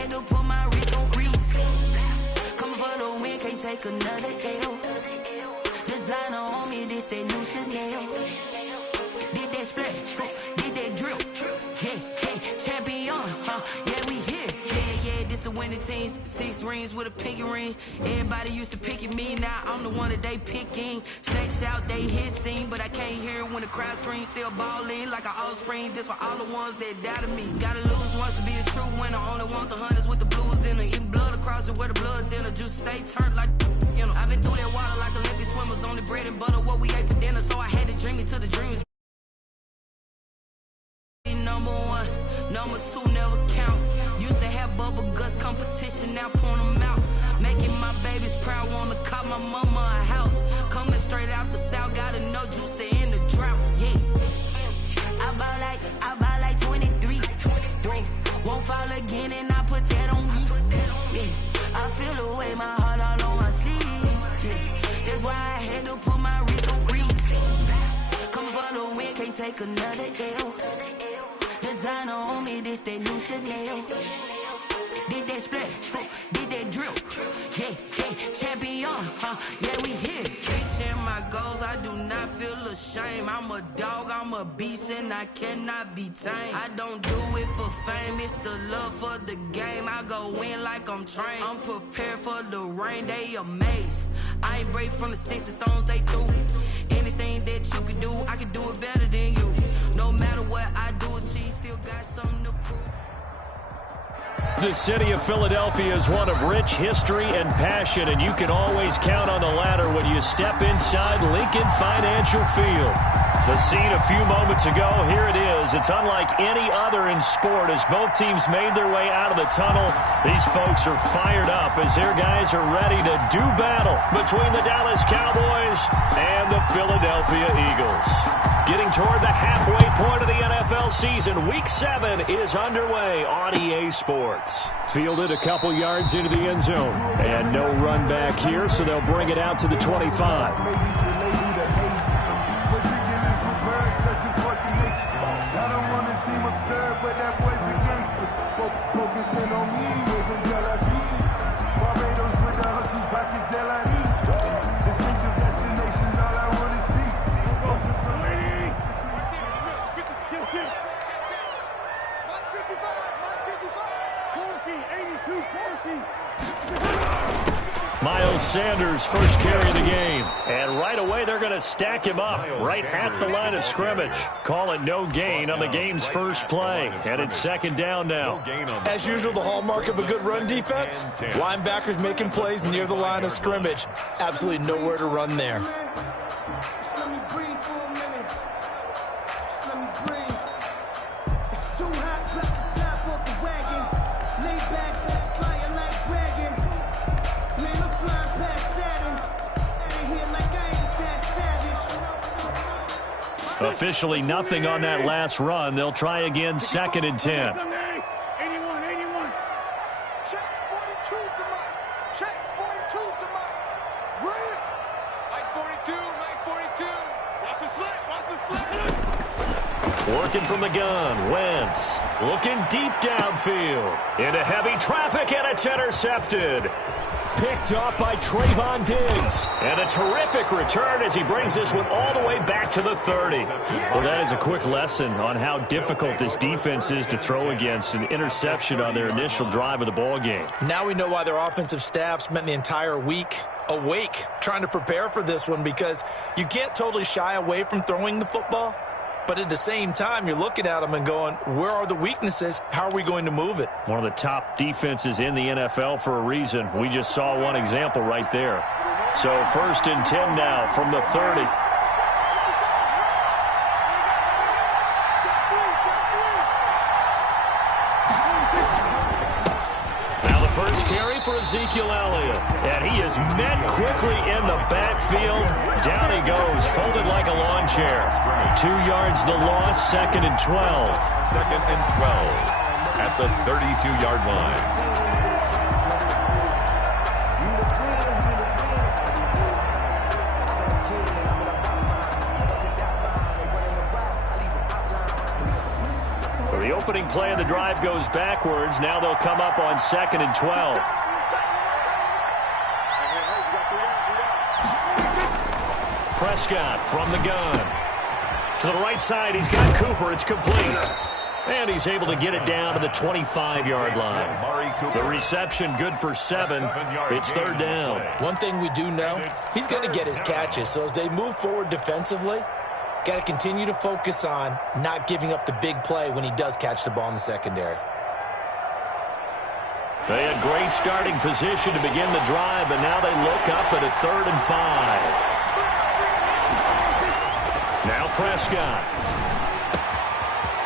had to put my wrist on freeze. Coming for the win, can't take another L. Designer on me, this that new Chanel. Did that splash, did that drip. Yeah, champion, yeah, we here. Yeah, this the winning teams. 6 rings with a pinky ring. Everybody used to picking me, now I'm the one that they picking. Snakes out, they hissing, but I can't hear when the crowd screams. Still balling like an offspring. This for all the ones that doubted me. Gotta lose once to be a true winner. Only want the hunters with the blues in it. Eating blood across it where the blood dinner. Juice stay turned like, you know. I've been through that water like Olympic swimmers. Only bread and butter, what we ate for dinner. So I had to dream into the dreams. Number 1, number 2 never count. Used to have bubble guts competition, now point them out. Making my babies proud, wanna call my mama a house. Coming straight out the south, got enough juice to end the drought. Yeah, I bought like 23. Won't fall again, and I put that on me. Yeah, I feel the way, my heart all on my sleeve. Yeah, that's why I had to put my wrist on freeze. Coming for the win, can't take another L. Designer on me, this that new Chanel. Did that splash, did that drip. Yeah, champion, yeah, we here. Reaching my goals, I do not feel ashamed. I'm a dog, I'm a beast, and I cannot be tamed. I don't do it for fame, it's the love for the game. I go in like I'm trained. I'm prepared for the rain, they amazed. I ain't break from the sticks and stones they threw. Anything that you can do, I can do it better than you. No matter what I do, achieve, still got something to prove. The city of Philadelphia is one of rich history and passion, and you can always count on the ladder when you step inside Lincoln Financial Field. The scene a few moments ago, here it is. It's unlike any other in sport as both teams made their way out of the tunnel. These folks are fired up as their guys are ready to do battle between the Dallas Cowboys and the Philadelphia Eagles. Getting toward the halfway point of the NFL season, Week 7 is underway on EA Sports. Fielded a couple yards into the end zone. And no run back here, so they'll bring it out to the 25. But that boy's a gangster. Focusing on me, we're from Tel Aviv. Barbados with the hustle pockets, LIDs. Distinctive destinations, all I want to see. Ocean from ladies. Mike 55, 82, 40. Miles Sanders, first carry of the game. And right away, they're going to stack him up right at the line of scrimmage. Call it no gain on the game's first play. And it's second down now. As usual, the hallmark of a good run defense, linebackers making plays near the line of scrimmage. Absolutely nowhere to run there. Officially nothing on that last run. They'll try again, second and 10. 81. Check 42's the mic. Check 42's the mic. Read it. Mike 42, Mike 42. Watch the slant, watch the slant. Working from the gun, Wentz looking deep downfield. Into heavy traffic, and it's intercepted. Picked up by Trayvon Diggs. And a terrific return as he brings this one all the way back to the 30. Well, that is a quick lesson on how difficult this defense is to throw against. An interception on their initial drive of the ball game. Now we know why their offensive staff spent the entire week awake trying to prepare for this one, because you can't totally shy away from throwing the football. But at the same time, you're looking at them and going, where are the weaknesses? How are we going to move it? One of the top defenses in the NFL for a reason. We just saw one example right there. So first and 10 now from the 30. Now the first carry for Ezekiel Elliott. And he is met quickly in the backfield. Down he goes, folded like a lawn chair. 2 yards the loss, second and 12. Second and 12 at the 32-yard line. So the opening play of the drive goes backwards. Now they'll come up on 2nd and 12. Prescott from the gun. To the right side, he's got Cooper. It's complete. And he's able to get it down to the 25-yard line. The reception good for 7. It's 3rd down. One thing we do know, he's going to get his catches. So as they move forward defensively, got to continue to focus on not giving up the big play when he does catch the ball in the secondary. They had great starting position to begin the drive, but now they look up at a 3rd and 5. Now Prescott.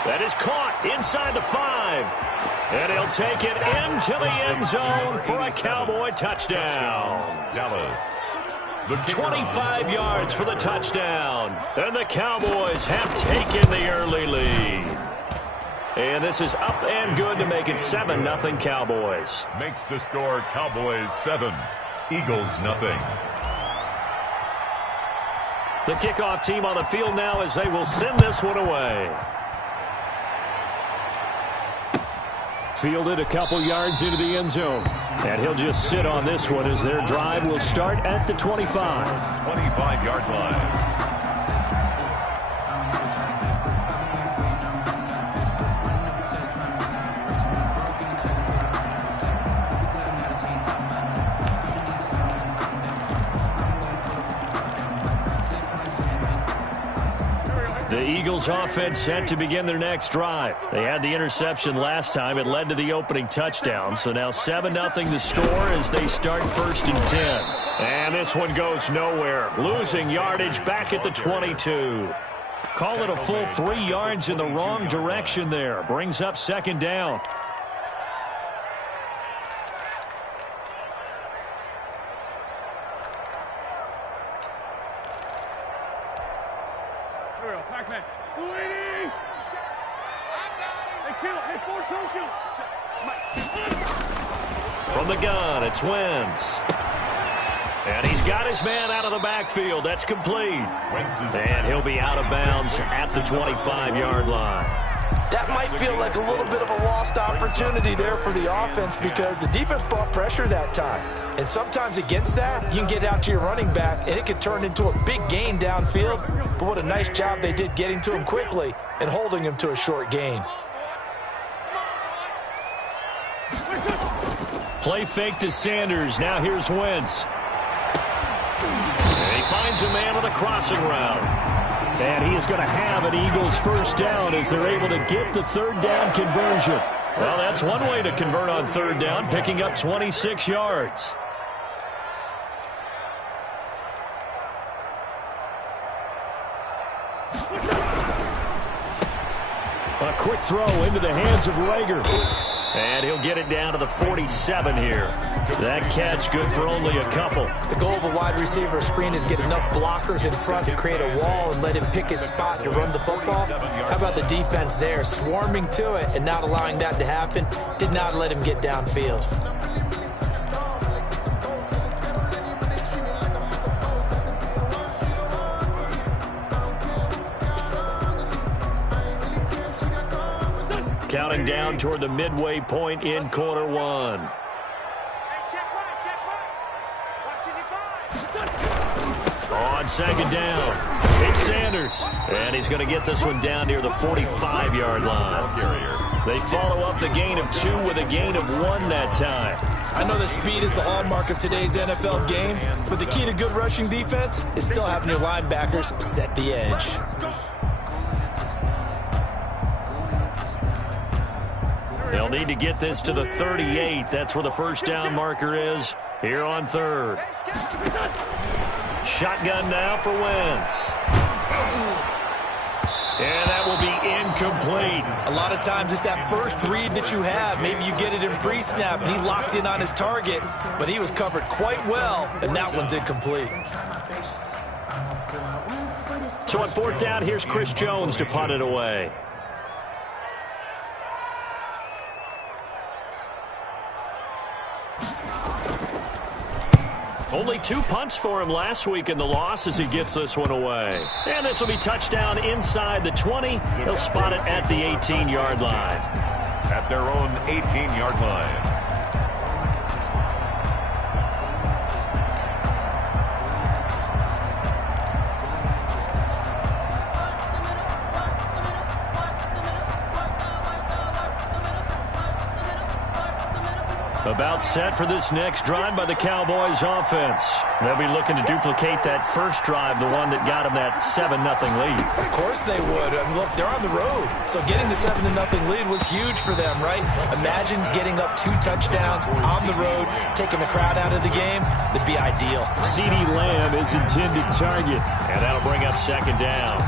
That is caught inside the 5. And he'll take it into the end zone for a Cowboy touchdown. Dallas. 25 yards for the touchdown. And the Cowboys have taken the early lead. And this is up and good to make it 7-0 Cowboys. Makes the score Cowboys 7, Eagles 0. The kickoff team on the field now as they will send this one away. Fielded a couple yards into the end zone. And he'll just sit on this one as their drive will start at the 25. 25-yard line. The Eagles offense set to begin their next drive. They had the interception last time. It led to the opening touchdown. So now 7-0 the score as they start 1st and 10. And this one goes nowhere. Losing yardage back at the 22. Call it a full 3 yards in the wrong direction there. Brings up 2nd down. From the gun, it's Wentz. And he's got his man out of the backfield. That's complete. And he'll be out of bounds at the 25-yard line. That might feel like a little bit of a lost opportunity there for the offense because the defense brought pressure that time. And sometimes against that, you can get out to your running back, and it could turn into a big gain downfield. But what a nice job they did getting to him quickly and holding him to a short gain. Play fake to Sanders. Now here's Wentz. And he finds a man with a crossing route. And he is going to have an Eagles 1st down as they're able to get the 3rd down conversion. Well, that's one way to convert on 3rd down, picking up 26 yards. A quick throw into the hands of Rager. And he'll get it down to the 47 here. That catch good for only a couple. The goal of a wide receiver screen is get enough blockers in front to create a wall and let him pick his spot to run the football. How about the defense there, swarming to it and not allowing that to happen? Did not let him get downfield. Counting down toward the midway point in quarter 1. On 2nd down, it's Sanders. And he's going to get this one down near the 45-yard line. They follow up the gain of 2 with a gain of 1 that time. I know that speed is the hallmark of today's NFL game, but the key to good rushing defense is still having your linebackers set the edge. They'll need to get this to the 38. That's where the 1st down marker is here on 3rd. Shotgun now for Wentz. And that will be incomplete. A lot of times it's that first read that you have. Maybe you get it in pre-snap, and he locked in on his target, but he was covered quite well, and that one's incomplete. So on 4th down, here's Chris Jones to punt it away. Only 2 punts for him last week in the loss as he gets this one away. And this will be touchdown inside the 20. He'll spot it at the 18-yard line. At their own 18-yard line. About set for this next drive by the Cowboys offense. They'll be looking to duplicate that first drive, the one that got them that 7-0 lead. Of course they would. I mean, look, they're on the road. So getting the 7-0 lead was huge for them, right? Imagine getting up 2 touchdowns on the road, taking the crowd out of the game. That'd be ideal. CeeDee Lamb is intended target, and that'll bring up second down.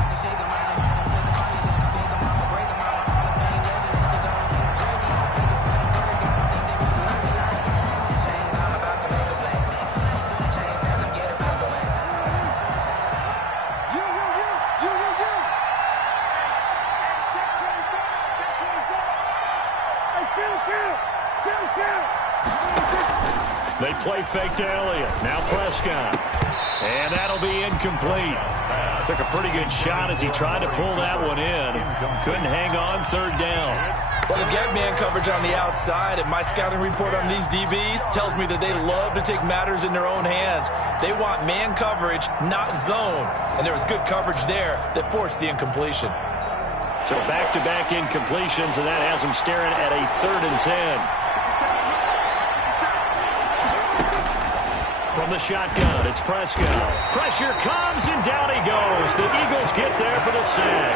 They play fake to Elliott. Now Prescott. And that'll be incomplete. Took a pretty good shot as he tried to pull that one in. Couldn't hang on, third down. Well, they get man coverage on the outside, and my scouting report on these DBs tells me that they love to take matters in their own hands. They want man coverage, not zone. And there was good coverage there that forced the incompletion. So back-to-back incompletions, and that has them staring at a 3rd and 10. From the shotgun, it's Prescott. Pressure comes, and down he goes. The Eagles get there for the sack.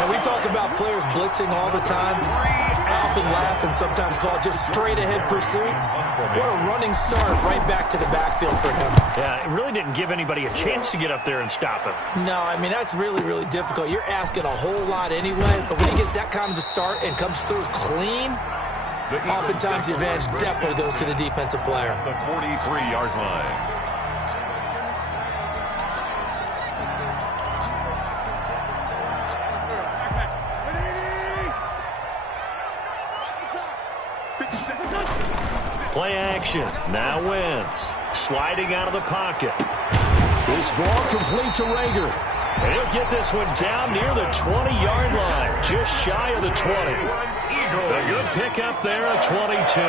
Now, we talk about players blitzing all the time. I often laugh and sometimes call it just straight-ahead pursuit. What a running start right back to the backfield for him. Yeah, it really didn't give anybody a chance to get up there and stop him. No, I mean, that's really, really difficult. You're asking a whole lot anyway, but when he gets that kind of a start and comes through clean, oftentimes the advantage definitely goes to the defensive player. The 43-yard line. Play action. Now Wentz. Sliding out of the pocket. This ball complete to Rager. And he'll get this one down near the 20-yard line. Just shy of the 20. A good pickup there at 22.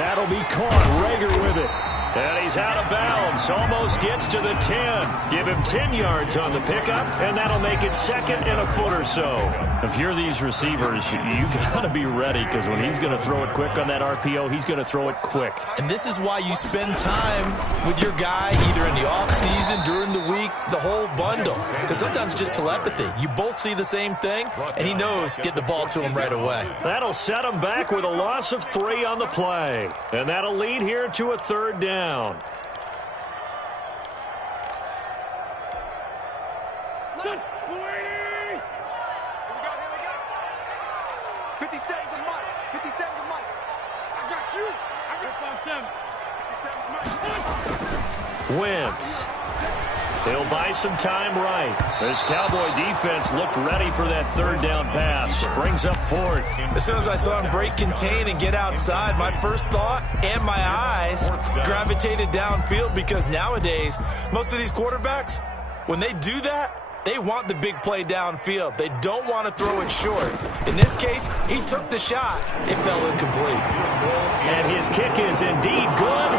That'll be caught. Rager with it. And he's out of bounds. Almost gets to the 10. Give him 10 yards on the pickup, and that'll make it 2nd and a foot or so. If you're these receivers, you got to be ready, because when he's going to throw it quick on that RPO, he's going to throw it quick. And this is why you spend time with your guy either in the offseason, during the week, the whole bundle. Because sometimes it's just telepathy. You both see the same thing, and he knows get the ball to him right away. That'll set him back with a loss of 3 on the play. And that'll lead here to a 3rd down. 50 seconds of Mike. 50 seconds of Mike. I got you. I got 50 seconds, Mike. Wentz. They'll buy some time right. This Cowboy defense looked ready for that 3rd down pass. Brings up 4th. As soon as I saw him break contain and get outside, my first thought and my eyes gravitated downfield, because nowadays, most of these quarterbacks, when they do that, they want the big play downfield. They don't want to throw it short. In this case, he took the shot. It fell incomplete. And his kick is indeed good.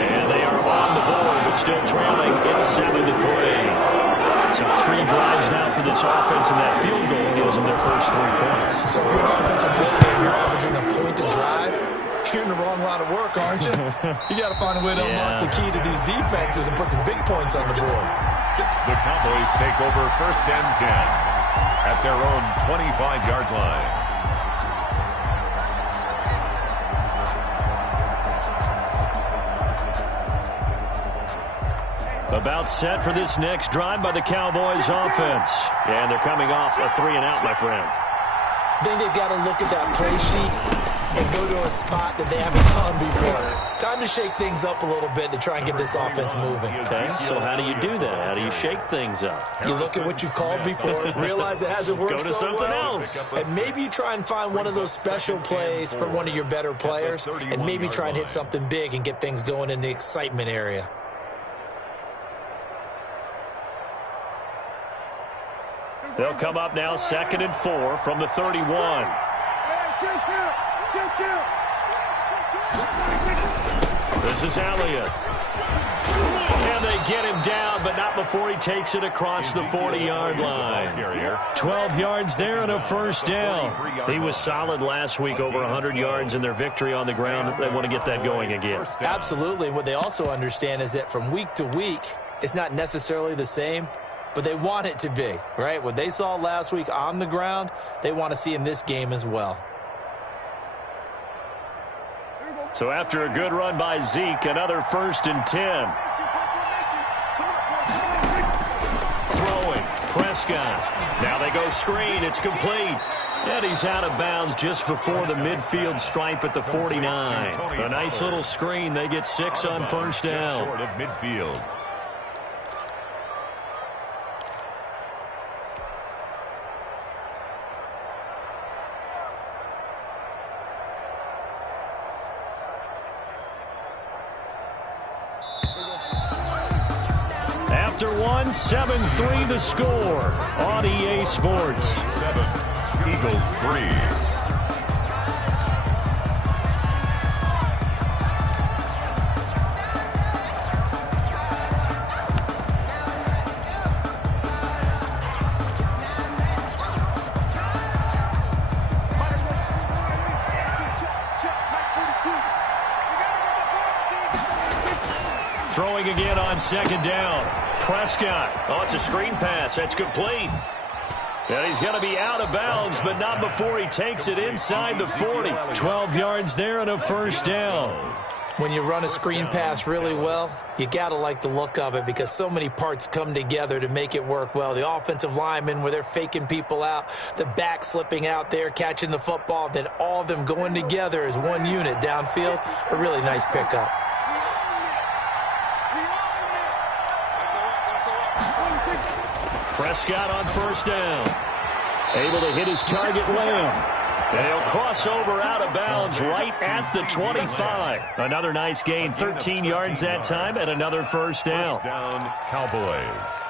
And they are on the board, but still trailing. It's 7-3. So 3 drives now for this offense, and that field goal gives them their first 3 points. So if you're an offensive player and you're averaging a point to drive, you're in the wrong line of work, aren't you? You got to find a way to unlock the key to these defenses and put some big points on the board. The Cowboys take over 1st and 10 at their own 25-yard line. About set for this next drive by the Cowboys offense. And they're coming off a 3-and-out, my friend. I think they've got to look at that play sheet and go to a spot that they haven't gone before. Time to shake things up a little bit to try and get this offense moving. Okay, so how do you do that? How do you shake things up? You look at what you called before, realize it hasn't worked Go to so something well, else. and maybe you try and find one of those special plays for one of your better players, and maybe try and hit something big and get things going in the excitement area. They'll come up now 2nd and 4 from the 31. This is Elliott. And they get him down, but not before he takes it across the 40-yard line. 12 yards there and a first down. He was solid last week, over 100 yards in their victory on the ground. They want to get that going again. Absolutely. What they also understand is that from week to week, it's not necessarily the same, but they want it to be, right? What they saw last week on the ground, they want to see in this game as well. So after a good run by Zeke, another 1st and 10. Throwing, Prescott. Now they go screen. It's complete. And he's out of bounds just before the midfield stripe at the 49. A nice little screen. They get 6 on first down. Short of midfield. After one, 7-3 the score on EA Sports. 7, Eagles 3. Throwing again on 2nd down. Prescott. Oh, it's a screen pass. That's complete. And he's going to be out of bounds, but not before he takes it inside the 40. 12 yards there and a first down. When you run a screen pass really well, you got to like the look of it because so many parts come together to make it work well. The offensive linemen, where they're faking people out, the back slipping out there, catching the football, then all of them going together as one unit downfield. A really nice pickup. Prescott on first down. Able to hit his target, Lamb. And he'll cross over out of bounds right at the 25. Another nice gain, 13 yards that time, and another first down. First down, Cowboys.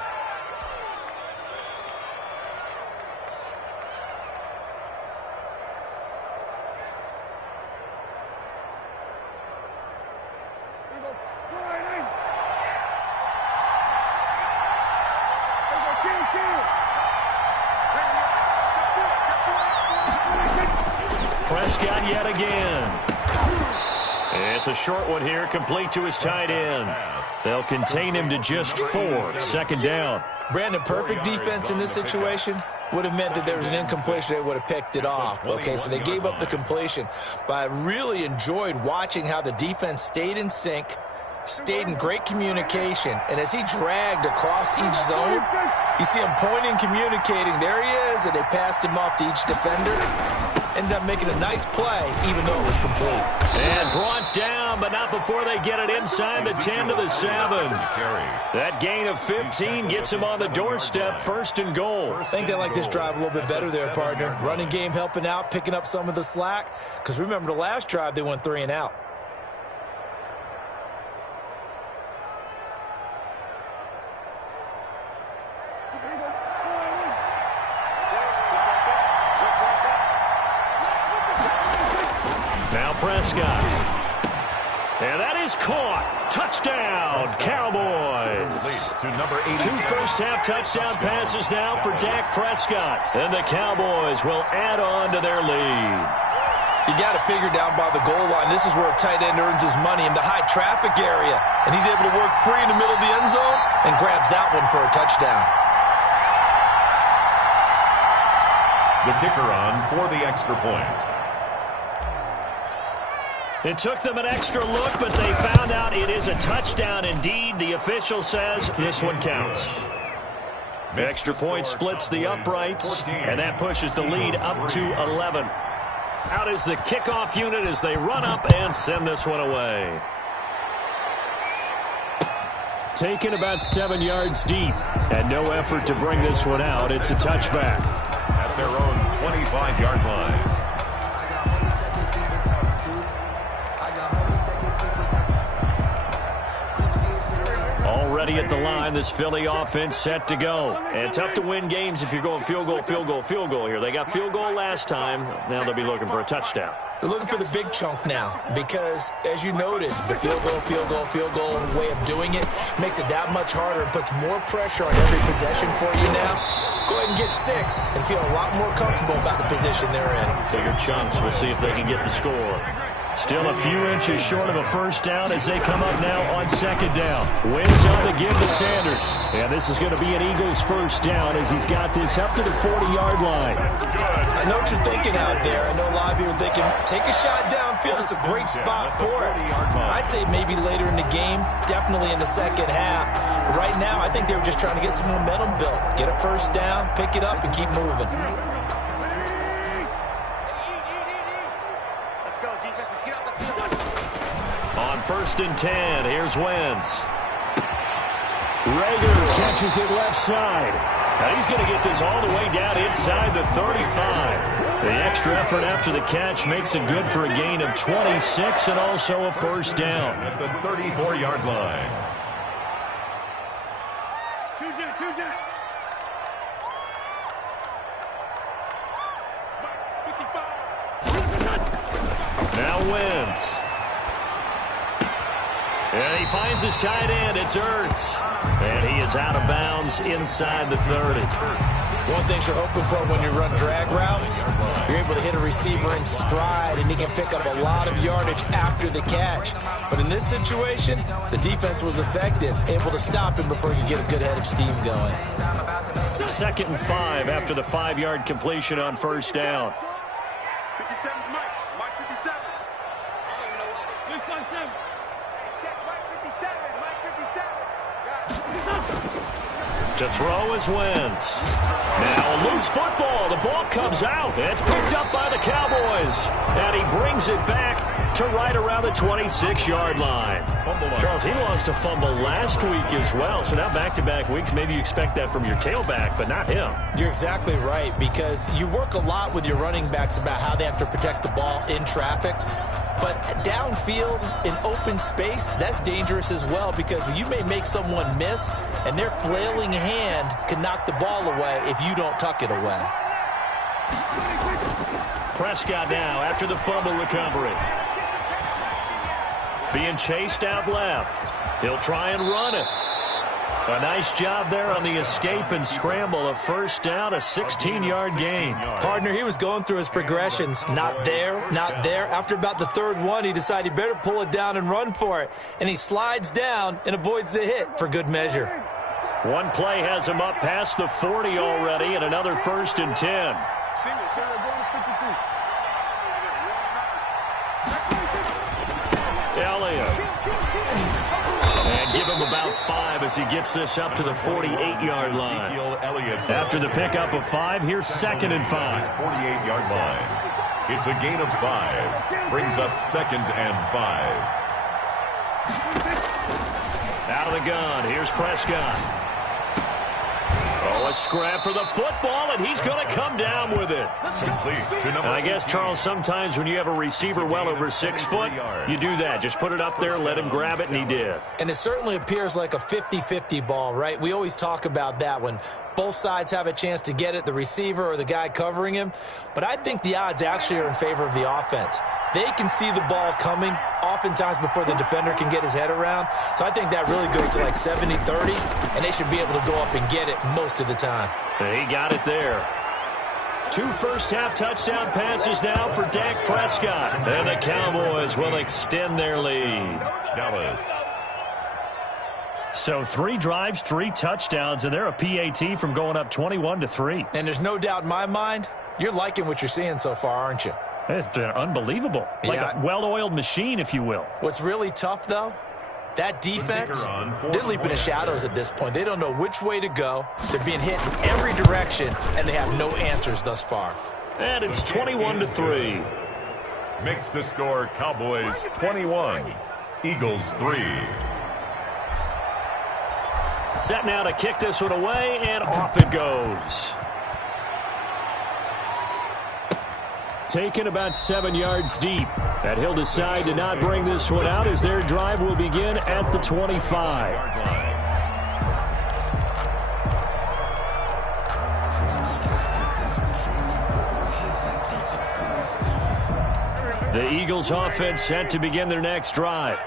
Prescott yet again. It's a short one here, complete to his tight end. They'll contain him to just 4. 2nd down. Brandon, perfect defense in this situation would have meant that there was an incompletion. They would have picked it off. Okay, so they gave up the completion. But I really enjoyed watching how the defense stayed in sync, stayed in great communication, and as he dragged across each zone, you see him pointing, communicating. There he is, and they passed him off to each defender. Ended up making a nice play, even though it was complete. And brought down, but not before they get it inside the 10 to the 7. That gain of 15 gets him on the doorstep, 1st and goal. I think they like this drive a little bit better there, partner. Running game helping out, picking up some of the slack. Because remember, the last drive, they went 3 and out. Now Prescott. And that is caught. Touchdown, Cowboys. To number 8. 2 first-half touchdown passes now for Dak Prescott. And the Cowboys will add on to their lead. You got to figure down by the goal line. This is where a tight end earns his money in the high traffic area. And he's able to work free in the middle of the end zone and grabs that one for a touchdown. The kicker on for the extra point. It took them an extra look, but they found out it is a touchdown indeed. The official says this one counts. The extra point splits the uprights, and that pushes the lead up to 11. Out is the kickoff unit as they run up and send this one away. Taken about 7 yards deep, and no effort to bring this one out. It's a touchback. At their own 25-yard line. Already at the line, this Philly offense set to go. And tough to win games if you're going field goal, field goal, field goal here. They got field goal last time. Now they'll be looking for a touchdown. They're looking for the big chunk now because, as you noted, the field goal way of doing it makes it that much harder and puts more pressure on every possession for you now. Go ahead and get 6 and feel a lot more comfortable about the position they're in. Bigger chunks. We'll see if they can get the score. Still a few inches short of a first down as they come up now on second down. Wins on the give to Sanders. And this is going to be an Eagles first down as he's got this up to the 40-yard line. I know what you're thinking out there. I know a lot of you are thinking, take a shot downfield. It's a great spot for it. I'd say maybe later in the game, definitely in the second half. But right now, I think they were just trying to get some momentum built. Get a first down, pick it up, and keep moving. On 1st and 10, here's Wentz. Rager catches it left side. Now he's going to get this all the way down inside the 35. The extra effort after the catch makes it good for a gain of 26 and also a first down. At the 34-yard line. Now Wentz. And he finds his tight end. It's Ertz. And he is out of bounds inside the 30. One thing you're hoping for when you run drag routes, you're able to hit a receiver in stride, and he can pick up a lot of yardage after the catch. But in this situation, the defense was effective, able to stop him before he could get a good head of steam going. 2nd and 5 after the 5-yard completion on first down. 57, Mike 57. Check Mike 57, Mike 57. To throw is Wentz. Now a loose football. The ball comes out. It's picked up by the Cowboys. And he brings it back to right around the 26-yard line. Charles, he lost a fumble last week as well. So now back-to-back weeks, maybe you expect that from your tailback, but not him. You're exactly right, because you work a lot with your running backs about how they have to protect the ball in traffic. But downfield, in open space, that's dangerous as well, because you may make someone miss, and their flailing hand can knock the ball away if you don't tuck it away. Prescott now after the fumble recovery. Being chased out left. He'll try and run it. A nice job there on the escape and scramble. A first down, a 16-yard gain. Partner, he was going through his progressions. Not there, not there. After about the 3rd one, he decided he better pull it down and run for it. And he slides down and avoids the hit for good measure. One play has him up past the 40 already, and another 1st and 10. Elliott. And give him about 5 as he gets this up to the 48-yard line. After the pickup of 5, here's 2nd and 5. 48-yard line. It's a gain of 5. Brings up 2nd and 5. Out of the gun, here's Prescott. Oh, a scrap for the football, and he's going to come down with it. Complete to number. I guess, Charles, sometimes when you have a receiver well over 6 foot, you do that. Just put it up there, let him grab it, and he did. And it certainly appears like a 50-50 ball, right? We always talk about that when both sides have a chance to get it, the receiver or the guy covering him. But I think the odds actually are in favor of the offense. They can see the ball coming oftentimes before the defender can get his head around. So I think that really goes to like 70-30, and they should be able to go up and get it most of the time. And he got it there. 2 first-half touchdown passes now for Dak Prescott. And the Cowboys will extend their lead. Dallas. So 3 drives, 3 touchdowns, and they're a PAT from going up 21-3. And there's no doubt in my mind, you're liking what you're seeing so far, aren't you? It's been unbelievable. Like a well-oiled machine, if you will. What's really tough, though, that defense, they're leaping the shadows at this point. They don't know which way to go. They're being hit in every direction, and they have no answers thus far. And it's 21-3. makes the score Cowboys 21, Eagles 3. Set now to kick this one away, and off it goes. Taken about 7 yards deep. And he'll decide to not bring this one out as their drive will begin at the 25. The Eagles offense set to begin their next drive.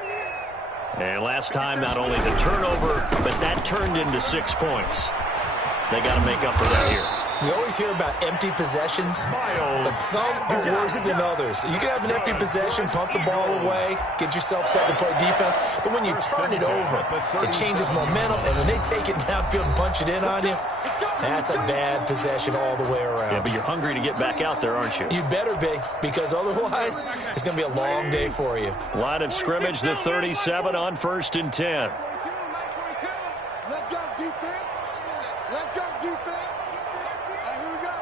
And last time, not only the turnover, but that turned into 6 points. They got to make up for that here. We always hear about empty possessions, but some are worse than others. You can have an empty possession, pump the ball away, get yourself set to play defense, but when you turn it over, it changes momentum, and when they take it downfield and punch it in on you, that's a bad possession all the way around. Yeah, but you're hungry to get back out there, aren't you? You better be, because otherwise, it's going to be a long day for you. Line of scrimmage, the 37 on 1st and 10. Let's go defense. Let's go defense. Here we go.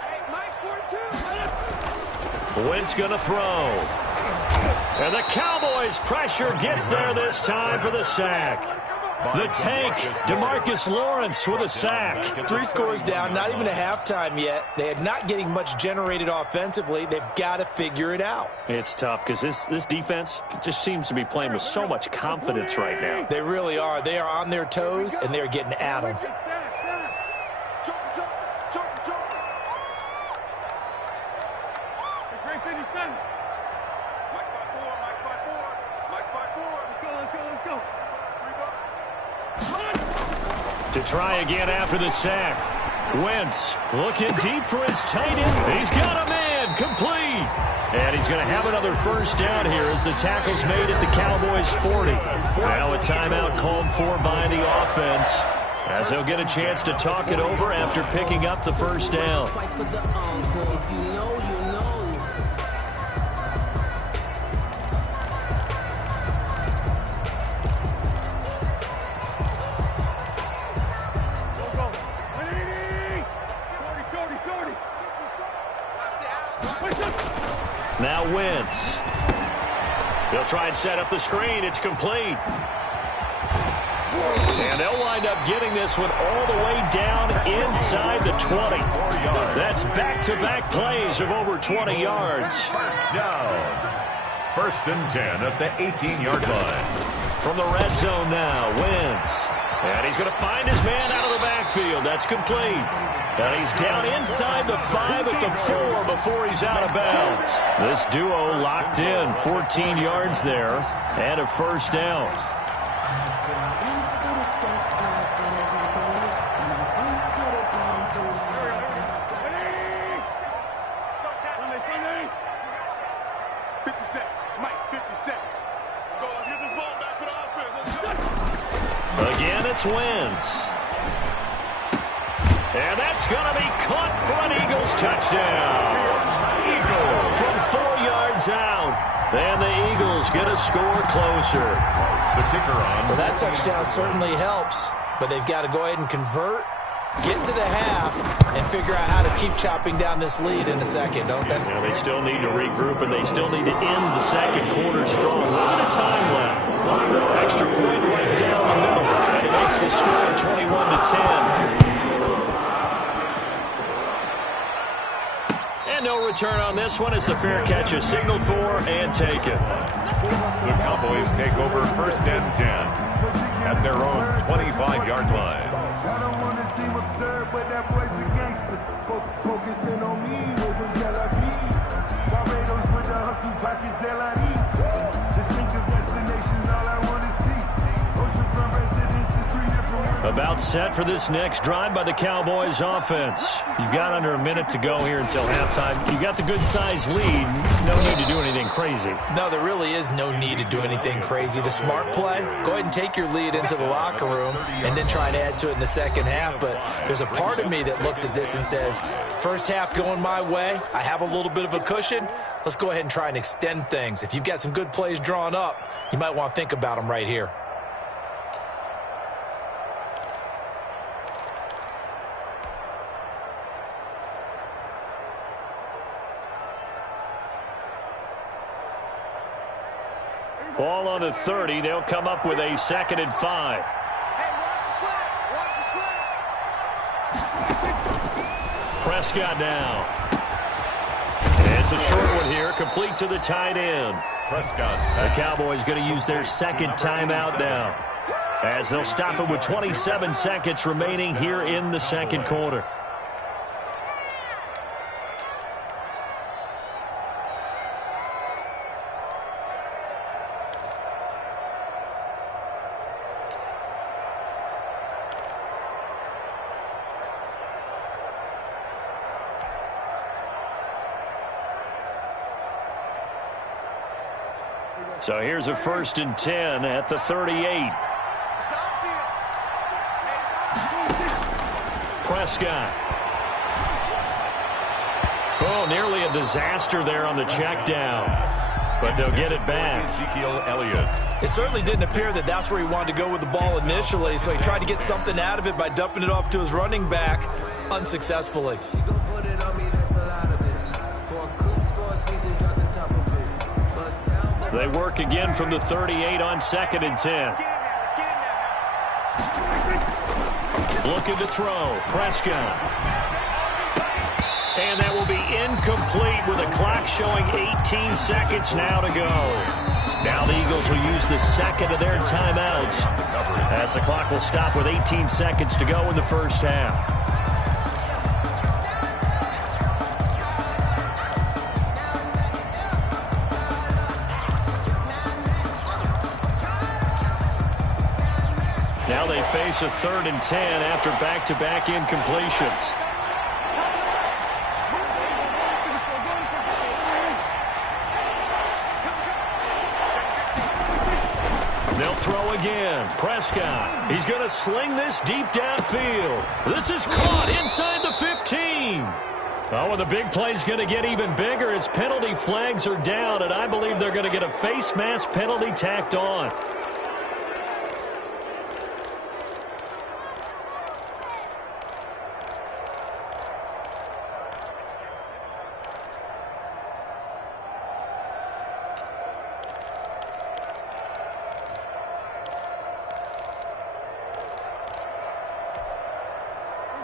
Hey, Mike's 42. Wentz going to throw. And the Cowboys' pressure gets there this time for the sack. The tank, DeMarcus Lawrence with a sack. 3 scores down, not even a halftime yet. They are not getting much generated offensively. They've got to figure it out. It's tough because this defense just seems to be playing with so much confidence right now. They really are. They are on their toes, and they're getting at them. To try again after the sack. Wentz looking deep for his tight end. He's got a man complete. And he's going to have another first down here as the tackle's made at the Cowboys 40. Now a timeout called for by the offense as they'll get a chance to talk it over after picking up the first down. Now Wentz. He'll try and set up the screen. It's complete. And they'll wind up getting this one all the way down inside the 20. That's back-to-back plays of over 20 yards. First down. 1st and 10 at the 18-yard line. From the red zone now, Wentz. And he's going to find his man out of the backfield. That's complete. And he's down inside the 5 at the 4 before he's out of bounds. This duo locked in, 14 yards there, and a first down. Again, it's Wentz. And that's going to be caught for an Eagles touchdown. From 4 yards out. And the Eagles get a score closer. The kicker on. Well, that touchdown certainly helps, but they've got to go ahead and convert, get to the half, and figure out how to keep chopping down this lead in the second, don't they? Yeah, they still need to regroup, and they still need to end the second quarter strong. A lot of time left. Extra point right down the middle. And it makes the score 21-10. And no return on this one as the fair catch is signaled for and taken. The Cowboys take over 1st and 10 at their own 25-yard line. I don't want to seem absurd, but that boy's a gangster. Focusing on me, we're from Tel Aviv. Barbados with the hustle pockets, LIDs. Distinctive destinations, all I want to see. Oceanfront residences, 3 different words. About set for this next drive by the Cowboys offense. You've got under a minute to go here until halftime. You've got the good-sized lead. No need to do anything crazy. No, there really is no need to do anything crazy. The smart play, go ahead and take your lead into the locker room and then try and add to it in the second half. But there's a part of me that looks at this and says, first half going my way, I have a little bit of a cushion. Let's go ahead and try and extend things. If you've got some good plays drawn up, you might want to think about them right here. Ball on the 30. They'll come up with a 2nd and 5. Hey, watch the slip. Prescott now. And it's a short one here, complete to the tight end. The Cowboys going to use their 2nd timeout now, as they'll stop it with 27 seconds remaining here in the 2nd quarter. So here's a 1st and 10 at the 38. Prescott. Oh, nearly a disaster there on the check down. But they'll get it back. Ezekiel Elliott. It certainly didn't appear that that's where he wanted to go with the ball initially, so he tried to get something out of it by dumping it off to his running back unsuccessfully. They work again from the 38 on 2nd and 10. Looking to throw. Prescott. And that will be incomplete with a clock showing 18 seconds now to go. Now the Eagles will use the 2nd of their timeouts, as the clock will stop with 18 seconds to go in the 1st half. Now they face a 3rd and 10 after back-to-back incompletions. They'll throw again. Prescott. He's going to sling this deep downfield. This is caught inside the 15. Oh, and the big play's going to get even bigger as penalty flags are down, and I believe they're going to get a face mask penalty tacked on.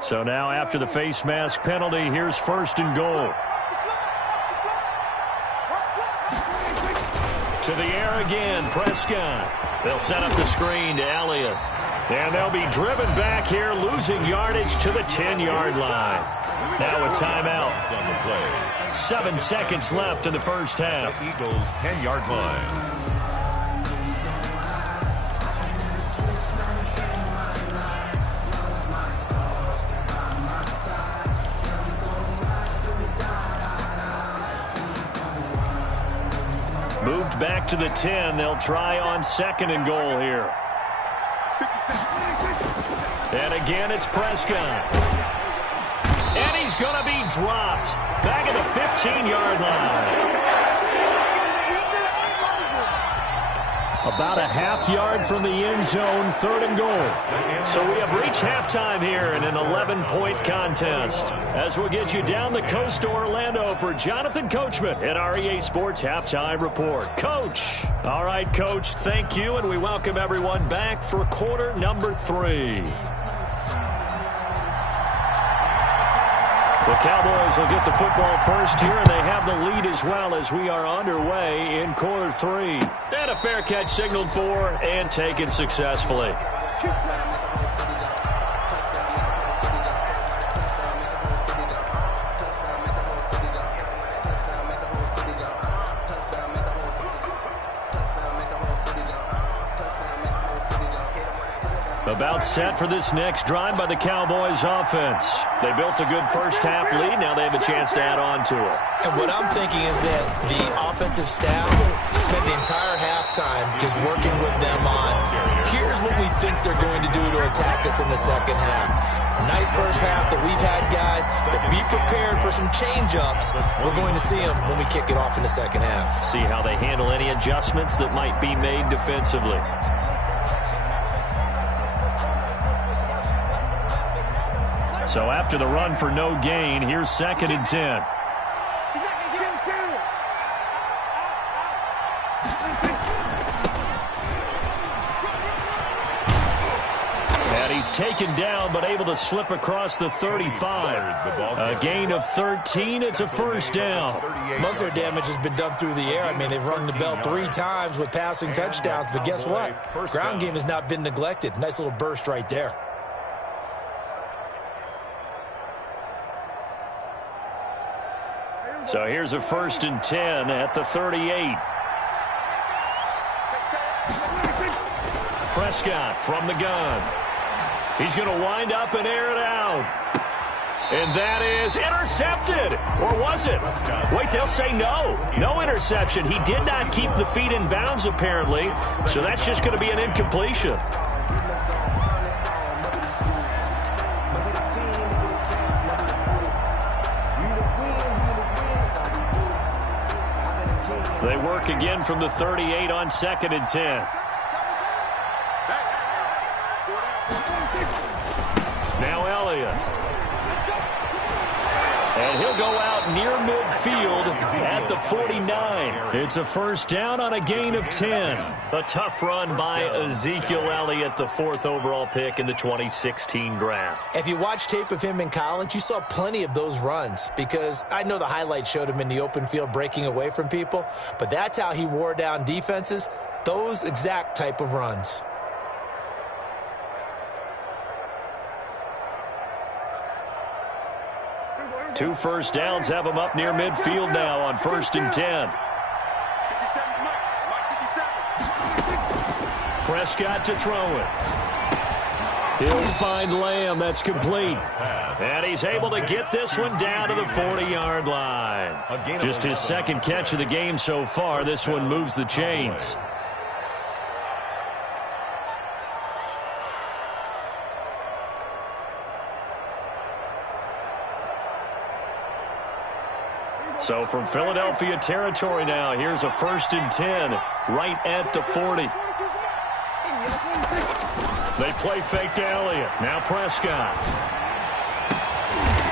So now after the face mask penalty, here's 1st and goal. To the air again, Prescott. They'll set up the screen to Elliott. And they'll be driven back here, losing yardage to the 10-yard line. Now a timeout. On the play. 7 seconds left in the 1st half. The Eagles' 10-yard line. Moved back to the 10. They'll try on 2nd and goal here. And again, it's Prescott. And he's going to be dropped. Back at the 15-yard line. About a half yard from the end zone, 3rd and goal. So we have reached halftime here in an 11-point contest. As we'll get you down the coast to Orlando for Jonathan Coachman at our EA Sports Halftime Report. Coach. All right, Coach, thank you, and we welcome everyone back for quarter number 3. The Cowboys will get the football first here, and they have the lead as well as we are underway in quarter 3. And a fair catch signaled for and taken successfully. About set for this next drive by the Cowboys offense. They built a good first half lead. Now they have a chance to add on to it. And what I'm thinking is that the offensive staff spent the entire halftime just working with them on, here's what we think they're going to do to attack us in the second half. Nice first half that we've had, guys, but be prepared for some change-ups. We're going to see them when we kick it off in the second half. See how they handle any adjustments that might be made defensively. So after the run for no gain, here's 2nd and 10. And he's taken down but able to slip across the 35. A gain of 13. It's a first down. Most of their damage has been done through the air. I mean, they've rung the bell 3 times with passing touchdowns, but guess what? Ground game has not been neglected. Nice little burst right there. So here's a 1st and 10 at the 38. Prescott from the gun. He's going to wind up and air it out. And that is intercepted. Or was it? Wait, they'll say no. No interception. He did not keep the feet in bounds, apparently. So that's just going to be an incompletion. They work again from the 38 on 2nd and 10. Now Elliott. And he'll go out near midfield at the 49. It's a first down on a gain of 10. A tough run by Ezekiel Elliott, the 4th overall pick in the 2016 draft. If you watch tape of him in college, you saw plenty of those runs because I know the highlights showed him in the open field breaking away from people, but that's how he wore down defenses, those exact type of runs. Two first downs have him up near midfield now on 1st and 10. Prescott to throw it. He'll find Lamb. That's complete. And he's able to get this one down to the 40-yard line. Just his 2nd catch of the game so far. This one moves the chains. So from Philadelphia territory now, here's a 1st and 10 right at the 40. They play fake to Elliott. Now Prescott.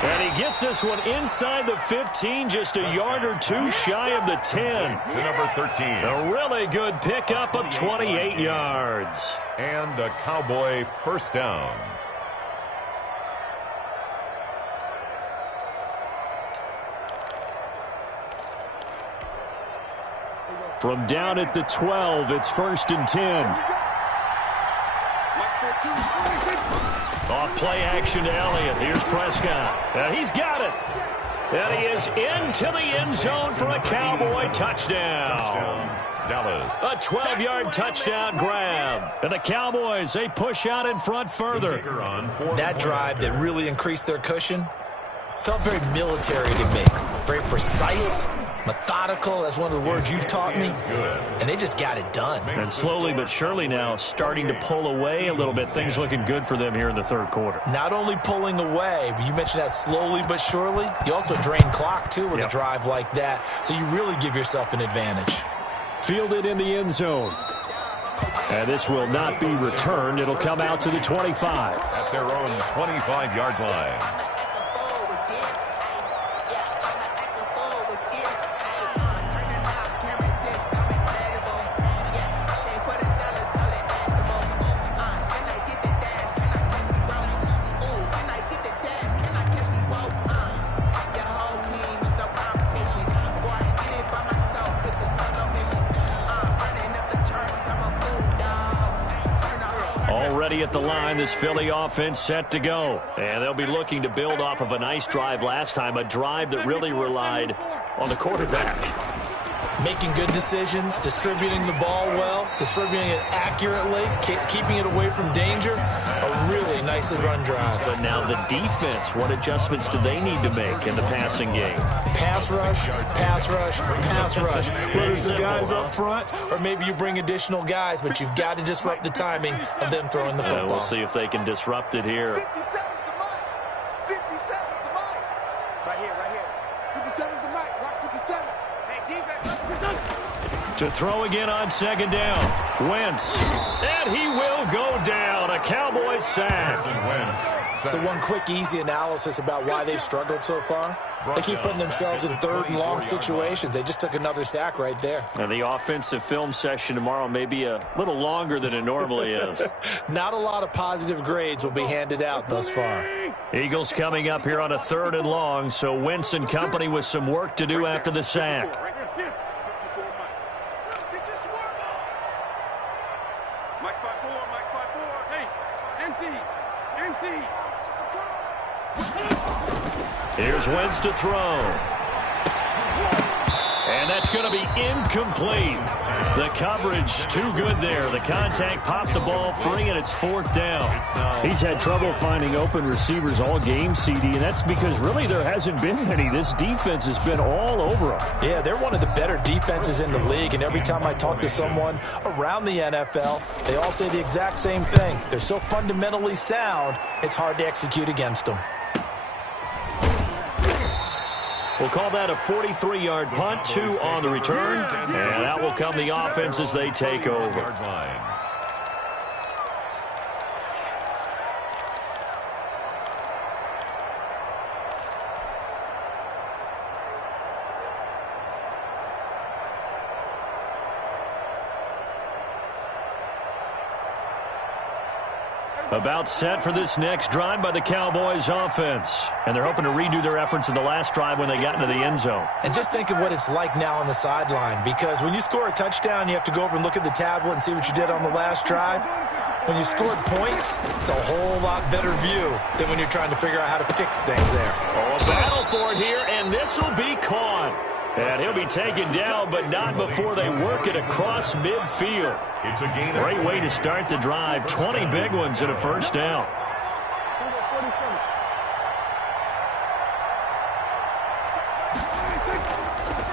And he gets this one inside the 15, just a yard or 2 shy of the 10. To number 13. A really good pickup of 28 yards. And a Cowboy first down. From down at the 12, it's 1st and 10. Off play action to Elliott. Here's Prescott. And he's got it. And he is into the end zone for a Cowboy touchdown. Dallas. A 12-yard touchdown grab. And the Cowboys, they push out in front further. That drive that really increased their cushion felt very military to me. Very precise. Methodical, that's one of the words you've taught me. And they just got it done. And slowly but surely now starting to pull away a little bit. Things looking good for them here in the 3rd quarter. Not only pulling away, but you mentioned that slowly but surely. You also drain clock, too, with a drive like that. So you really give yourself an advantage. Fielded in the end zone. And this will not be returned. It'll come out to the 25. At their own 25-yard line. At the line, this Philly offense set to go. And they'll be looking to build off of a nice drive last time, a drive that really relied on the quarterback. Making good decisions, distributing the ball well, distributing it accurately, keeping it away from danger. A really nicely run drive. But now the defense, what adjustments do they need to make in the passing game? Pass rush, pass rush, pass rush. Whether it's the guys up front or maybe you bring additional guys, but you've got to disrupt the timing of them throwing the football. We'll see if they can disrupt it here. 57's the mic. Right here. 57's the mic. Rock 57. To throw again on second down. Wentz. And he will go down. A Cowboys sack. So one quick, easy analysis about why they've struggled so far. They keep putting themselves in third and long situations. They just took another sack right there. And the offensive film session tomorrow may be a little longer than it normally is. Not a lot of positive grades will be handed out thus far. Eagles coming up here on a third and long, so Wentz and company with some work to do after the sack. Here's Wentz to throw. And that's going to be incomplete. The coverage too good there. The contact popped the ball free, and it's fourth down. He's had trouble finding open receivers all game, CD, and that's because really there hasn't been many. This defense has been all over them. Yeah, they're one of the better defenses in the league, and every time I talk to someone around the NFL, they all say the exact same thing. They're so fundamentally sound, it's hard to execute against them. We'll call that a 43-yard punt, 2 on the return, and that will come the offense as they take over. About set for this next drive by the Cowboys offense. And they're hoping to redo their efforts in the last drive when they got into the end zone. And just think of what it's like now on the sideline, because when you score a touchdown, you have to go over and look at the tablet and see what you did on the last drive. When you scored points, it's a whole lot better view than when you're trying to figure out how to fix things there. Oh, a battle for it here, and this will be caught. And he'll be taken down, but not before they work it across midfield. It's a gain. Great way to start the drive. 20 big ones and a first down.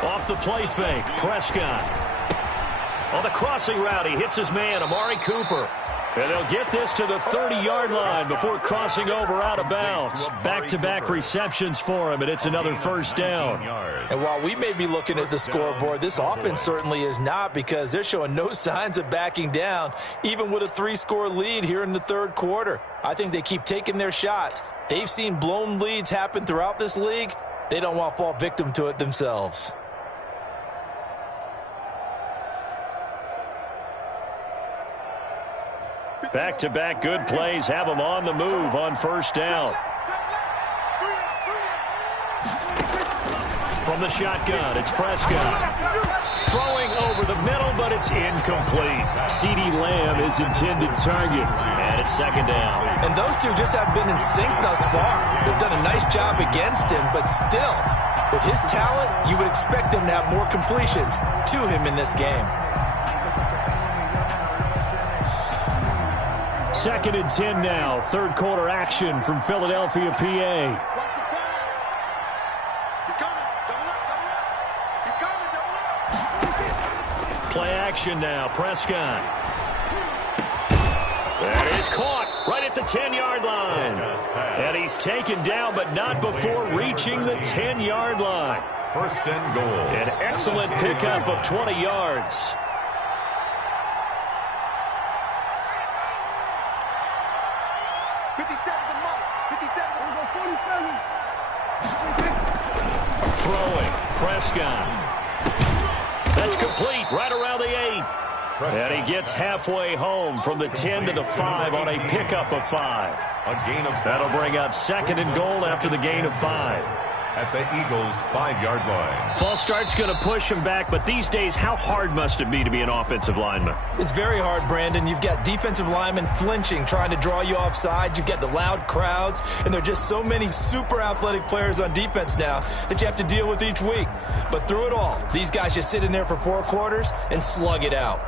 Off the play fake, Prescott. On the crossing route, he hits his man, Amari Cooper. And they'll get this to the 30-yard line before crossing over out of bounds. Back-to-back receptions for him, and it's another first down. And while we may be looking at the scoreboard, this offense certainly is not, because they're showing no signs of backing down, even with a 3-score lead here in the third quarter. I think they keep taking their shots. They've seen blown leads happen throughout this league. They don't want to fall victim to it themselves. Back-to-back good plays have them on the move on first down. From the shotgun, it's Prescott. Throwing over the middle, but it's incomplete. CeeDee Lamb is intended target, and it's second down. And those two just haven't been in sync thus far. They've done a nice job against him, but still, with his talent, you would expect them to have more completions to him in this game. Second and 10 now. Third quarter action from Philadelphia, PA. Play action now. Prescott. That is caught right at the 10-yard line. And he's taken down, but not before reaching the 10-yard line. First and goal. An excellent pickup of 20 yards. Throwing, Prescott. That's complete, right around the 8. And he gets halfway home from the 10 to the 5 on a pickup of 5. A gain of 5. That'll bring up second and goal after the gain of 5. At the Eagles' 5-yard line. False start's going to push him back, but these days, how hard must it be to be an offensive lineman? It's very hard, Brandon. You've got defensive linemen flinching, trying to draw you offside. You've got the loud crowds, and there are just so many super athletic players on defense now that you have to deal with each week. But through it all, these guys just sit in there for 4 quarters and slug it out.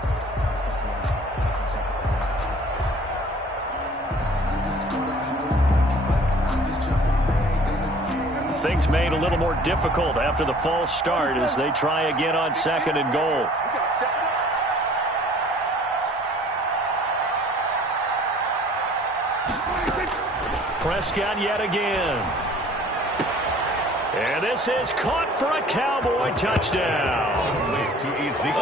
Things made a little more difficult after the false start as they try again on second and goal. Prescott yet again. And this is caught for a Cowboy touchdown.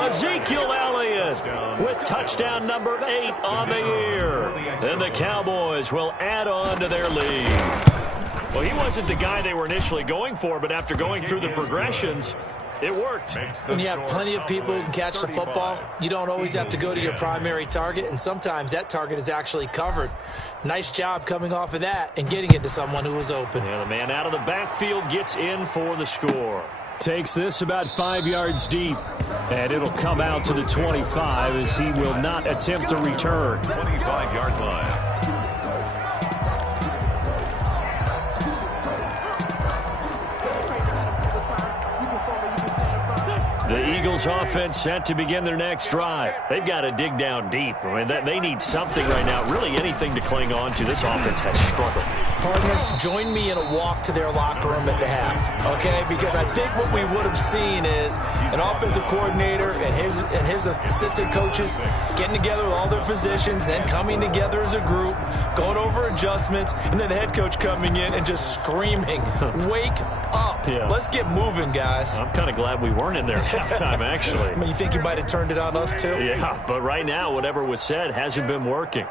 Ezekiel Elliott with touchdown number 8 on the year. And the Cowboys will add on to their lead. Well, he wasn't the guy they were initially going for, but after going through the progressions, it worked. When you have plenty of people who can catch the football, you don't always have to go to your primary target, and sometimes that target is actually covered. Nice job coming off of that and getting it to someone who was open. Yeah, the man out of the backfield gets in for the score. Takes this about 5 yards deep, and it'll come out to the 25 as he will not attempt to return. 25-yard line. The Eagles offense set to begin their next drive. They've got to dig down deep. I mean, they need something right now, really anything to cling on to. This offense has struggled. Partner, join me in a walk to their locker room at the half, okay? Because I think what we would have seen is an offensive coordinator and his assistant coaches getting together with all their positions, then coming together as a group, going over adjustments, and then the head coach coming in and just screaming, wake up. Yeah. Let's get moving, guys. I'm kind of glad we weren't in there at halftime, actually. I mean, you think you might have turned it on us, too? Yeah, but right now, whatever was said hasn't been working.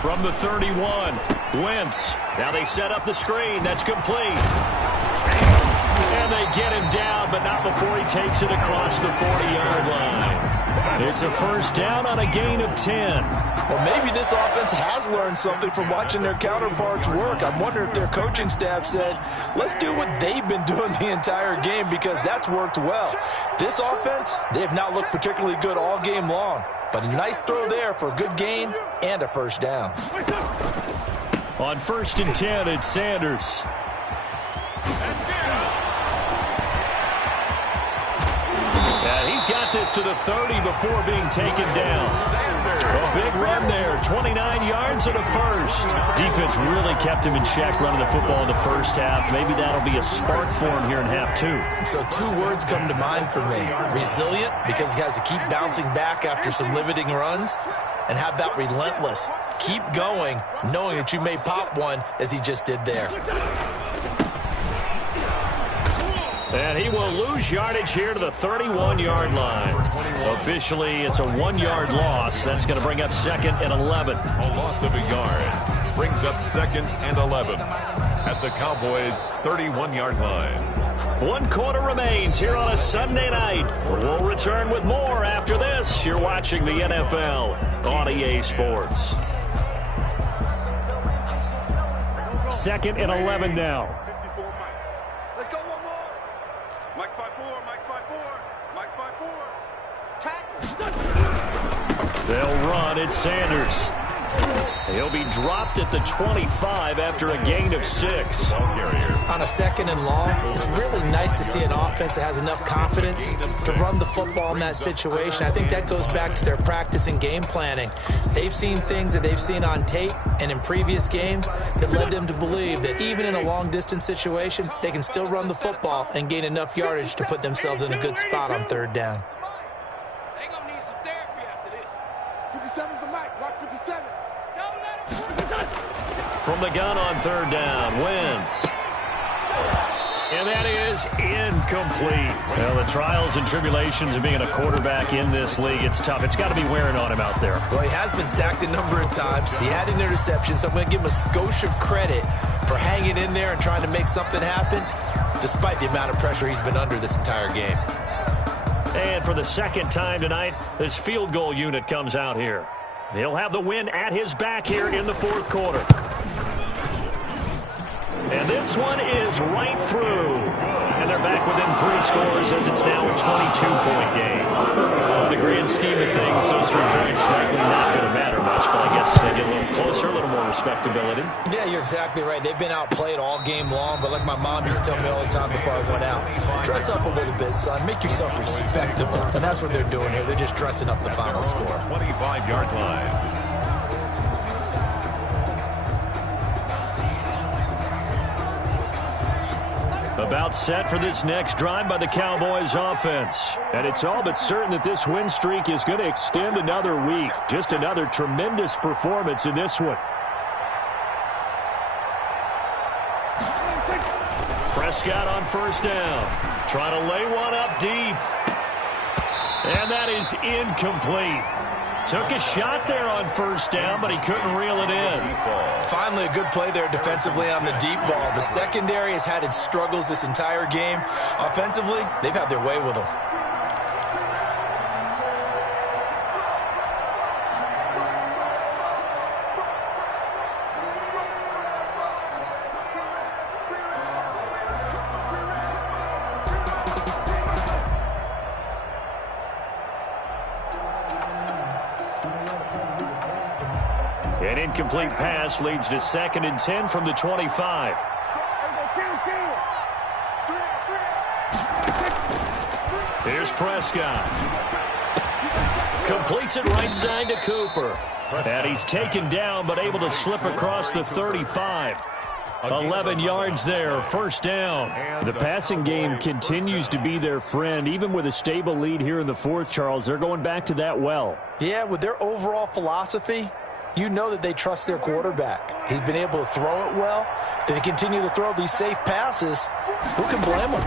From the 31, Wentz. Now they set up the screen. That's complete. And they get him down, but not before he takes it across the 40-yard line. It's a first down on a gain of 10. Well, maybe this offense has learned something from watching their counterparts work. I'm wondering if their coaching staff said, let's do what they've been doing the entire game, because that's worked well. This offense, they have not looked particularly good all game long. But a nice throw there for a good gain and a first down. On 1st and 10, it's Sanders. He's got this to the 30 before being taken down. A big run there, 29 yards and a first. Defense really kept him in check running the football in the first half. Maybe that'll be a spark for him here in half 2. So 2 words come to mind for me. Resilient, because he has to keep bouncing back after some limiting runs. And how about relentless? Keep going, knowing that you may pop one, as he just did there. And he will lose yardage here to the 31-yard line. Officially, it's a 1-yard loss. That's going to bring up 2nd and 11. A loss of a yard brings up 2nd and 11 at the Cowboys' 31-yard line. 1 quarter remains here on a Sunday night. We'll return with more after this. You're watching the NFL on EA Sports. 2nd and 11 now. Let's go one more. Mike's by 4, Mike's by 4, Mike's by 4. Tackle. They'll run. It's Sanders. He'll be dropped at the 25 after a gain of 6. On a 2nd and long, it's really nice to see an offense that has enough confidence to run the football in that situation. I think that goes back to their practice and game planning. They've seen things that they've seen on tape and in previous games that led them to believe that even in a long-distance situation, they can still run the football and gain enough yardage to put themselves in a good spot on 3rd down. They're going to need some therapy after this. 57's the mic. Watch 57. From the gun on 3rd down, Wentz. And that is incomplete. Well, the trials and tribulations of being a quarterback in this league, it's tough. It's got to be wearing on him out there. Well, he has been sacked a number of times. He had an interception, so I'm going to give him a skosh of credit for hanging in there and trying to make something happen, despite the amount of pressure he's been under this entire game. And for the 2nd time tonight, this field goal unit comes out here. He'll have the win at his back here in the 4th quarter. And this one is right through. And they're back within 3 scores as it's now a 22-point game. In the grand scheme of things, those 3 points likely not going to matter much, but I guess they get a little closer, a little more respectability. Yeah, you're exactly right. They've been outplayed all game long, but like my mom used to tell me all the time before I went out, dress up a little bit, son. Make yourself respectable. And that's what they're doing here. They're just dressing up the final score. 25-yard line. About set for this next drive by the Cowboys offense. And it's all but certain that this win streak is going to extend another week. Just another tremendous performance in this one. Prescott on first down. Trying to lay one up deep. And that is incomplete. Took a shot there on first down, but he couldn't reel it in. Finally, a good play there defensively on the deep ball. The secondary has had its struggles this entire game. Offensively, they've had their way with them. An incomplete pass leads to 2nd and 10 from the 25. Here's Prescott. Completes it right side to Cooper. And he's taken down but able to slip across the 35. 11 yards there, first down. The passing game continues to be their friend. Even with a stable lead here in the fourth, Charles, they're going back to that well. Yeah, with their overall philosophy, you know that they trust their quarterback. He's been able to throw it well. They continue to throw these safe passes. Who can blame them?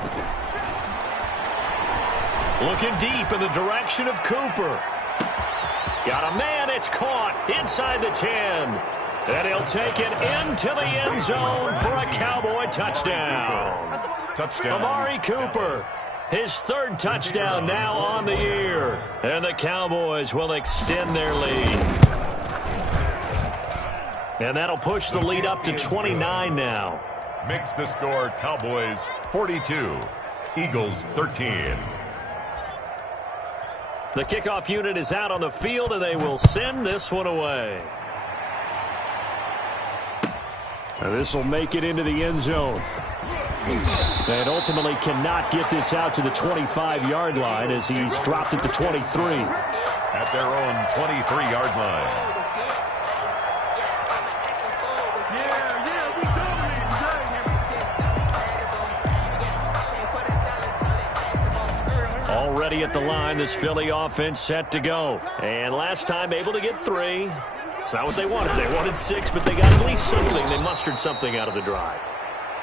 Looking deep in the direction of Cooper. Got a man, it's caught inside the 10. And he'll take it into the end zone for a Cowboy touchdown. Amari Cooper, his 3rd touchdown now on the year. And the Cowboys will extend their lead. And that'll push the lead up to 29 now. Makes the score Cowboys 42, Eagles 13. The kickoff unit is out on the field, and they will send this one away. And this will make it into the end zone. And ultimately cannot get this out to the 25-yard line as he's dropped at the 23. At their own 23-yard line. Already at the line, this Philly offense set to go. And last time able to get 3. It's not what they wanted. They wanted 6, but they got at least something. They mustered something out of the drive.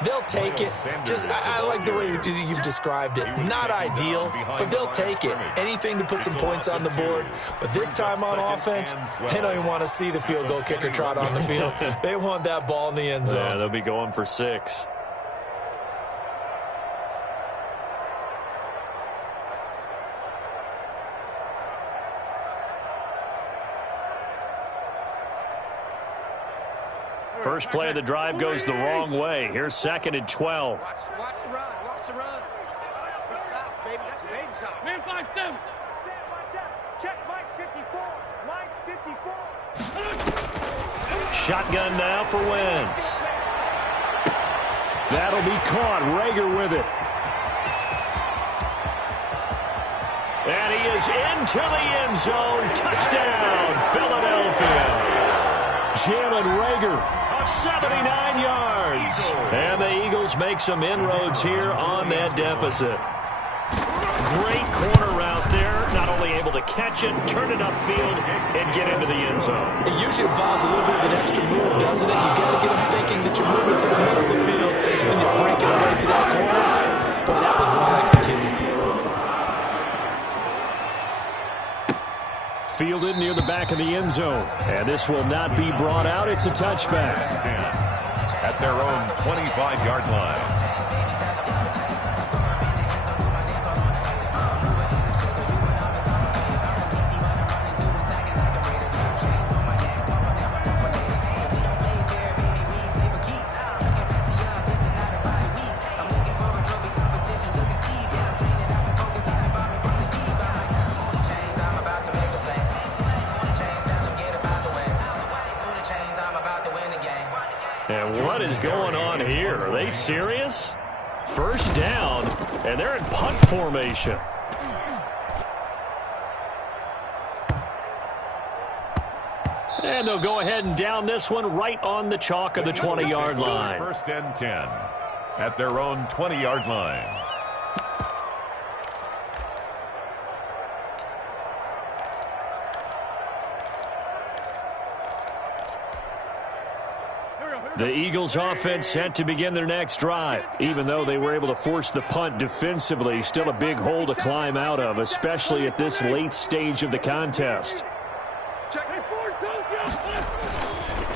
They'll take it. I like the way you've described it. Not ideal, but they'll take it. Anything to put some points on the board. But this time on offense, they don't even want to see the field goal kicker trot on the field. They want that ball in the end zone. Yeah, they'll be going for 6. First play of the drive goes the wrong way. Here's 2nd and 12. Watch the run. Watch the run. That's south, baby. That's baby south. Man, 5-7. Check Mike 54. Mike 54. Shotgun now for Wentz. That'll be caught. Rager with it. And he is into the end zone. Touchdown, Philadelphia. Jalen Rager. 79 yards. And the Eagles make some inroads here on that deficit. Great corner route there. Not only able to catch it, turn it upfield, and get into the end zone. It usually involves a little bit of an extra move, doesn't it? You got to get them thinking that you're moving to the middle of the field and you're breaking away to that corner. But that was well executed. Fielded near the back of the end zone. And this will not be brought out. It's a touchback. At their own 25-yard line. And what is going on here? Are they serious? First down, and they're in punt formation. And they'll go ahead and down this one right on the chalk of the 20-yard line. 1st and 10. at their own 20-yard line. The Eagles offense set to begin their next drive. Even though they were able to force the punt defensively, still a big hole to climb out of, especially at this late stage of the contest.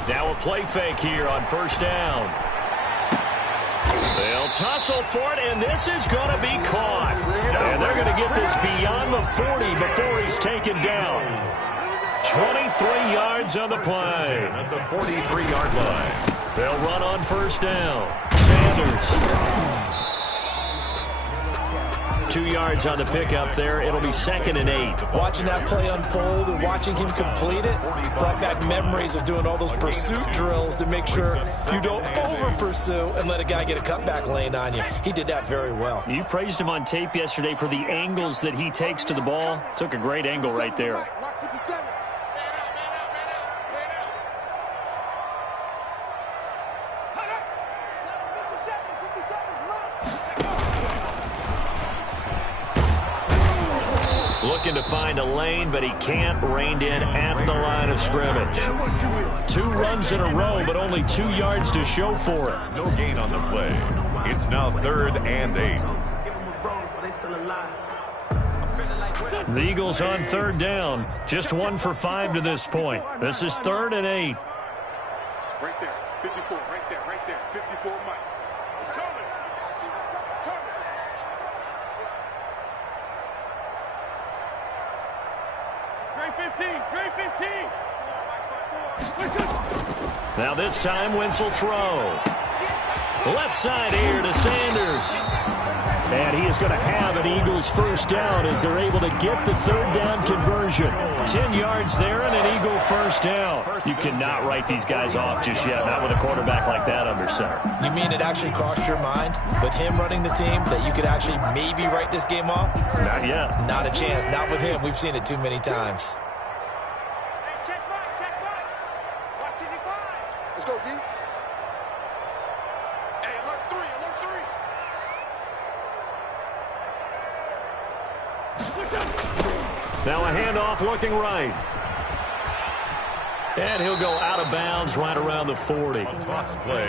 Now a play fake here on first down. They'll tussle for it, and this is going to be caught. And they're going to get this beyond the 40 before he's taken down. 23 yards on the play. At the 43-yard line. They'll run on first down. Sanders. 2 yards on the pickup there. It'll be 2nd and 8. Watching that play unfold and watching him complete it brought back memories of doing all those pursuit drills to make sure you don't over-pursue and let a guy get a cutback lane on you. He did that very well. You praised him on tape yesterday for the angles that he takes to the ball. Took a great angle right there. Looking to find a lane, but he can't. Reined in at the line of scrimmage. 2 runs in a row, but only 2 yards to show for it. No gain on the play. It's now 3rd and 8. The Eagles on 3rd down. Just 1 for 5 to this point. This is 3rd and 8. Right there, 54, right there, 54, Mike. Coming. Great 15. Now this time, Wentz will throw. Left side here to Sanders. And he is going to have an Eagles first down as they're able to get the 3rd down conversion. 10 yards there and an Eagle first down. You cannot write these guys off just yet, not with a quarterback like that under center. You mean it actually crossed your mind with him running the team that you could actually maybe write this game off? Not yet. Not a chance. Not with him. We've seen it too many times. Let's go, D. Hey, alert 3. Now a handoff looking right. And he'll go out of bounds right around the 40.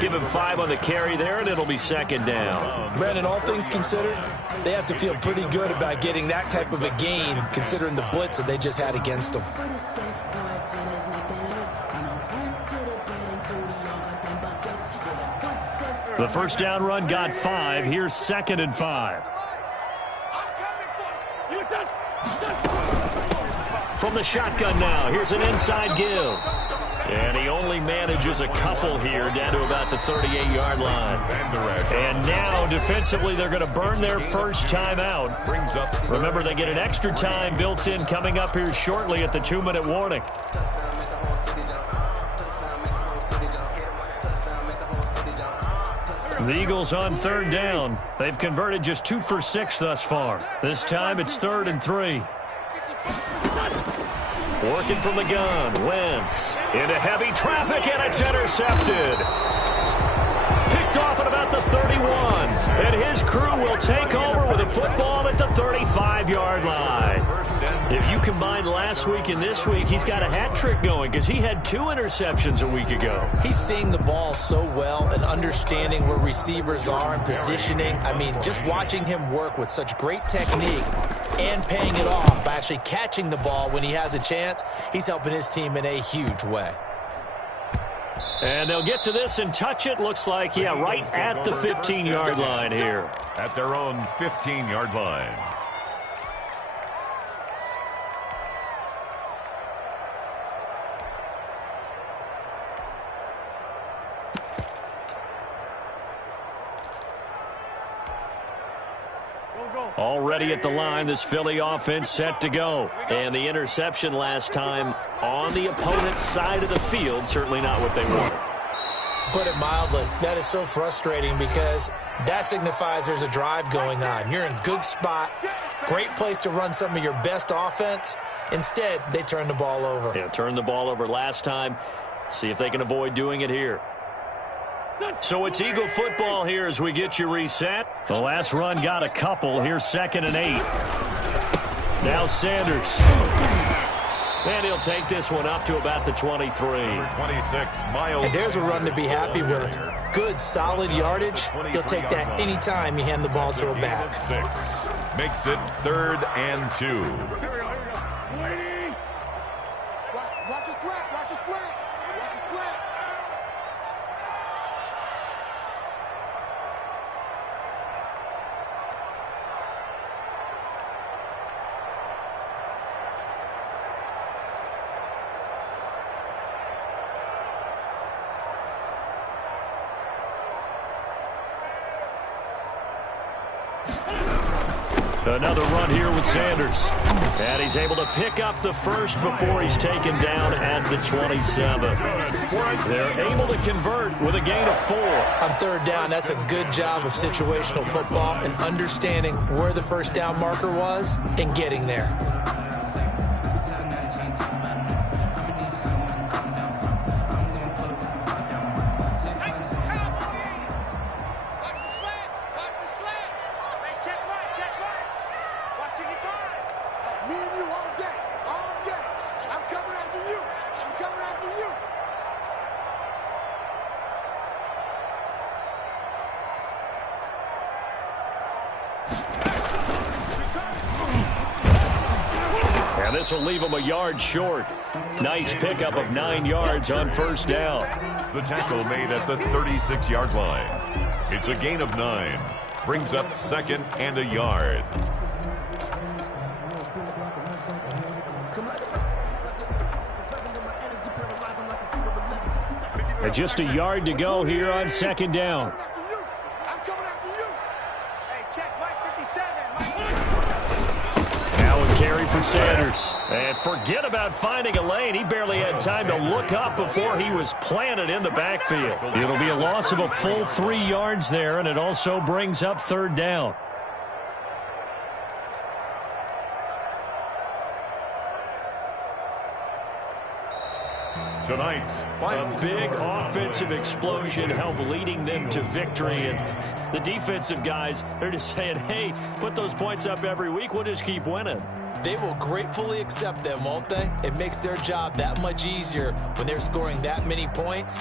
Give him 5 on the carry there, and it'll be 2nd down. Brandon, all things considered, they have to feel pretty good about getting that type of a gain, considering the blitz that they just had against them. The first down run got 5. Here's 2nd and 5. From the shotgun now, here's an inside give. And he only manages a couple here down to about the 38-yard line. And now, defensively, they're going to burn their first time out. Remember, they get an extra time built in coming up here shortly at the 2-minute warning. The Eagles on 3rd down. They've converted just 2 for 6 thus far. This time it's 3rd and 3. Working from the gun. Wentz into heavy traffic, and it's intercepted. Picked off at about the 31. And his crew will take over with a football at the 35-yard line. If you combine last week and this week, he's got a hat trick going because he had 2 interceptions a week ago. He's seeing the ball so well and understanding where receivers are and positioning. I mean, just watching him work with such great technique and paying it off by actually catching the ball when he has a chance, he's helping his team in a huge way. And they'll get to this and touch it. Looks like, yeah, right at the 15-yard line here. At their own 15-yard line. Already at the line, this Philly offense set to go. And the interception last time on the opponent's side of the field, certainly not what they wanted. Put it mildly, that is so frustrating because that signifies there's a drive going on. You're in good spot, great place to run some of your best offense. Instead, they turn the ball over. Yeah, turned the ball over last time. See if they can avoid doing it here. So it's Eagle football here as we get you reset. The last run got a couple. Here's 2nd and 8. Now Sanders. And he'll take this one up to about the 23. 26 miles. And there's a run to be happy with. Good, solid yardage. He'll take that anytime you hand the ball to a back. 6 makes it 3rd and 2. Watch your slant. Watch your slant. Watch your slant. Another run here with Sanders. And he's able to pick up the first before he's taken down at the 27. They're able to convert with a gain of 4. On 3rd down, that's a good job of situational football and understanding where the first down marker was and getting there. Me and you all day. All day. I'm coming after you. I'm coming after you. And this will leave him a yard short. Nice pickup of 9 yards on 1st down. The tackle made at the 36-yard line. It's a gain of 9. Brings up 2nd and a yard. And just a yard to go here on 2nd down. I'm coming after you. Hey, check Mike 57. Now a carry for Sanders. And forget about finding a lane. He barely had time to look up before he was planted in the backfield. It'll be a loss of a full 3 yards there, and it also brings up 3rd down. Tonight's A big offensive explosion helped leading them to victory. And the defensive guys, they're just saying, hey, put those points up every week. We'll just keep winning. They will gratefully accept them, won't they? It makes their job that much easier when they're scoring that many points.